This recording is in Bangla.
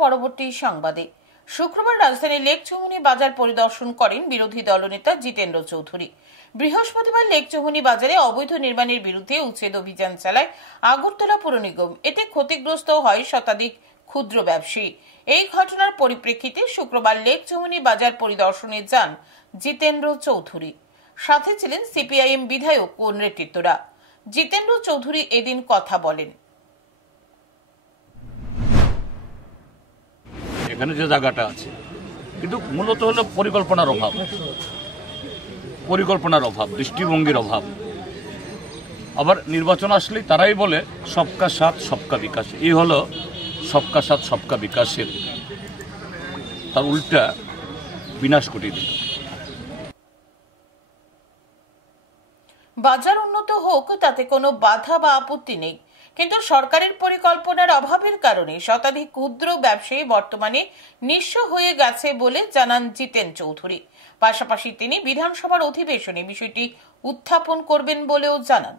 পরবর্তী সংবাদে। শুক্রবার রাজধানীর লেকচৌমুহনী বাজার পরিদর্শন করেন বিরোধী দলনেতা জিতেন্দ্র চৌধুরী। বৃহস্পতিবার লেকচৌমুহনী বাজারে অবৈধ নির্মাণের বিরুদ্ধে উচ্ছেদ অভিযান চালায় আগরতলা পুর নিগম। এতে ক্ষতিগ্রস্ত হয় শতাধিক ক্ষুদ্র ব্যবসায়ী। এই ঘটনার পরিপ্রেক্ষিতে শুক্রবার লেকচৌমুহনী বাজার পরিদর্শনে যান জিতেন্দ্র চৌধুরী। সাথে ছিলেন সিপিআইএম বিধায়ক ও নেতৃত্বরা। জিতেন্দ্র চৌধুরী এদিন কথা বলেন। এখানে যে জায়গাটা আছে কিন্তু মূলত হলো পরিকল্পনার অভাব, দৃষ্টিভঙ্গির অভাব। আবার নির্বাচন আসলেই তারাই বলে সবকা সাথ সবকা বিকাশ। এই হলো সবকা সাথ সবকা বিকাশের তার উল্টা বিনাশ ঘটিয়ে দিল। বাজার উন্নত হোক তাতে কোনো বাধা বা আপত্তি নেই, কিন্তু সরকারের পরিকল্পনার অভাবের কারণে শতাধিক ক্ষুদ্র ব্যবসায়ী বর্তমানে নিঃস্ব হয়ে গেছে বলে জানান জিতেন চৌধুরী। পাশাপাশি তিনি বিধানসভার অধিবেশনে বিষয়টি উত্থাপন করবেন বলেও জানান।